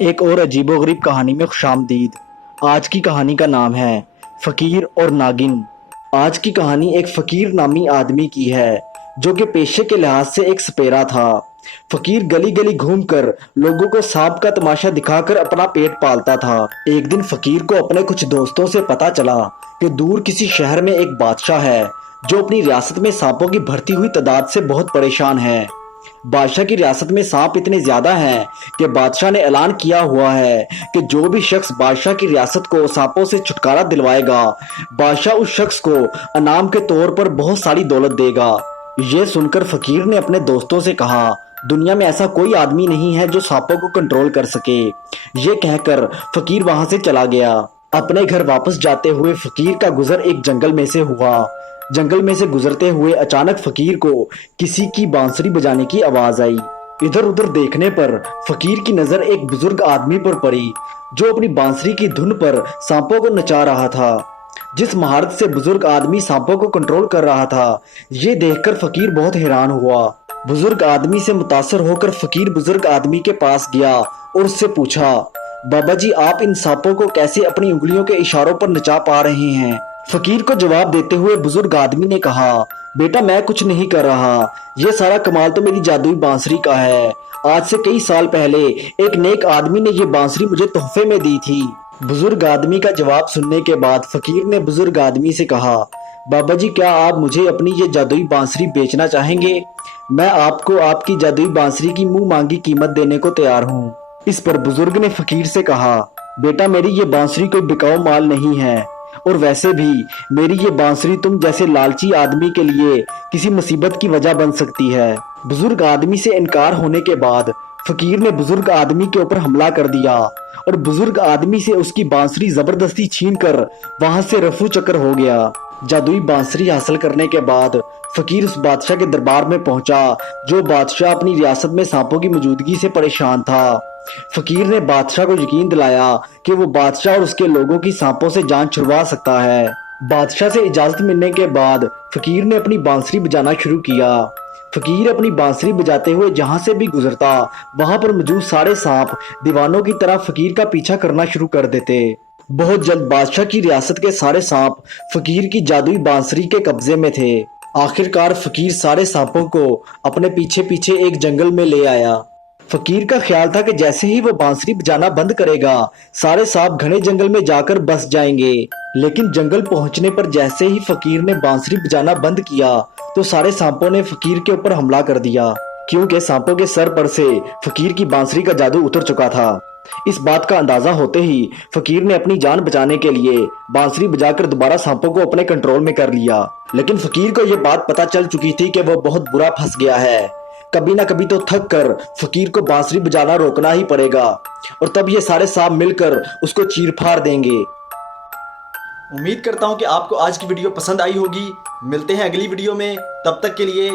ایک اور عجیب و غریب کہانی میں خوش آمدید۔ آج کی کہانی کا نام ہے فقیر اور ناگن۔ آج کی کہانی ایک فقیر نامی آدمی کی ہے جو کہ پیشے کے لحاظ سے ایک سپیرا تھا۔ فقیر گلی گلی گھوم کر لوگوں کو سانپ کا تماشا دکھا کر اپنا پیٹ پالتا تھا۔ ایک دن فقیر کو اپنے کچھ دوستوں سے پتا چلا کہ دور کسی شہر میں ایک بادشاہ ہے جو اپنی ریاست میں سانپوں کی بڑھتی ہوئی تعداد سے بہت پریشان ہے۔ بادشاہ کی ریاست میں سانپ اتنے زیادہ ہیں کہ بادشاہ نے اعلان کیا ہوا ہے کہ جو بھی شخص بادشاہ کی ریاست کو سانپوں سے چھٹکارا دلوائے گا، بادشاہ اس شخص کو انعام کے طور پر بہت ساری دولت دے گا۔ یہ سن کر فقیر نے اپنے دوستوں سے کہا، دنیا میں ایسا کوئی آدمی نہیں ہے جو سانپوں کو کنٹرول کر سکے۔ یہ کہہ کر فقیر وہاں سے چلا گیا۔ اپنے گھر واپس جاتے ہوئے فقیر کا گزر ایک جنگل میں سے ہوا۔ جنگل میں سے گزرتے ہوئے اچانک فقیر کو کسی کی بانسری بجانے کی آواز آئی۔ ادھر ادھر دیکھنے پر فقیر کی نظر ایک بزرگ آدمی پر پڑی جو اپنی بانسری کی دھن پر سانپوں کو نچا رہا تھا۔ جس مہارت سے بزرگ آدمی سانپوں کو کنٹرول کر رہا تھا، یہ دیکھ کر فقیر بہت حیران ہوا۔ بزرگ آدمی سے متاثر ہو کر فقیر بزرگ آدمی کے پاس گیا اور اس سے پوچھا، بابا جی آپ ان سانپوں کو کیسے اپنی انگلیوں کے اشاروں پر نچا پا رہے ہیں؟ فقیر کو جواب دیتے ہوئے بزرگ آدمی نے کہا، بیٹا میں کچھ نہیں کر رہا، یہ سارا کمال تو میری جادوئی بانسری کا ہے۔ آج سے کئی سال پہلے ایک نیک آدمی نے یہ بانسری مجھے تحفے میں دی تھی۔ بزرگ آدمی کا جواب سننے کے بعد فقیر نے بزرگ آدمی سے کہا، بابا جی کیا آپ مجھے اپنی یہ جادوئی بانسری بیچنا چاہیں گے؟ میں آپ کو آپ کی جادوئی بانسری کی منہ مانگی قیمت دینے کو تیار ہوں۔ اس پر بزرگ نے فقیر سے کہا، بیٹا میری یہ بانسری کوئی بکاؤ مال نہیں ہے، اور ویسے بھی میری یہ بانسری تم جیسے لالچی آدمی کے لیے کسی مصیبت کی وجہ بن سکتی ہے۔ بزرگ آدمی سے انکار ہونے کے بعد فقیر نے بزرگ آدمی کے اوپر حملہ کر دیا اور بزرگ آدمی سے اس کی بانسری زبردستی چھین کر وہاں سے رفو چکر ہو گیا۔ جادوئی بانسری حاصل کرنے کے بعد فقیر اس بادشاہ کے دربار میں پہنچا جو بادشاہ اپنی ریاست میں سانپوں کی موجودگی سے پریشان تھا۔ فقیر نے بادشاہ کو یقین دلایا کہ وہ بادشاہ اور اس کے لوگوں کی سانپوں سے جان چھڑوا سکتا ہے۔ بادشاہ سے اجازت ملنے کے بعد فقیر نے اپنی بانسری بجانا شروع کیا۔ فقیر اپنی بانسری بجاتے ہوئے جہاں سے بھی گزرتا وہاں پر موجود سارے سانپ دیوانوں کی طرح فقیر کا پیچھا کرنا شروع کر دیتے۔ بہت جلد بادشاہ کی ریاست کے سارے سانپ فقیر کی جادوئی بانسری کے قبضے میں تھے۔ آخرکار فقیر سارے سانپوں کو اپنے پیچھے پیچھے ایک جنگل میں لے آیا۔ فقیر کا خیال تھا کہ جیسے ہی وہ بانسری بجانا بند کرے گا، سارے سانپ گھنے جنگل میں جا کر بس جائیں گے۔ لیکن جنگل پہنچنے پر جیسے ہی فقیر نے بانسری بجانا بند کیا تو سارے سانپوں نے فقیر کے اوپر حملہ کر دیا، کیونکہ سانپوں کے سر پر سے فقیر کی بانسری کا جادو اتر چکا تھا۔ اس بات کا اندازہ ہوتے ہی فقیر نے اپنی جان بچانے کے لیے بانسری بجا کر دوبارہ سانپوں کو اپنے کنٹرول میں کر لیا۔ لیکن فقیر کو یہ بات پتہ چل چکی تھی کہ وہ بہت برا پھنس گیا ہے۔ کبھی نہ کبھی تو تھک کر فقیر کو بانسری بجانا روکنا ہی پڑے گا، اور تب یہ سارے سانپ مل کر اس کو چیر پھاڑ دیں گے۔ امید کرتا ہوں کہ آپ کو آج کی ویڈیو پسند آئی ہوگی۔ ملتے ہیں اگلی ویڈیو میں، تب تک کے لیے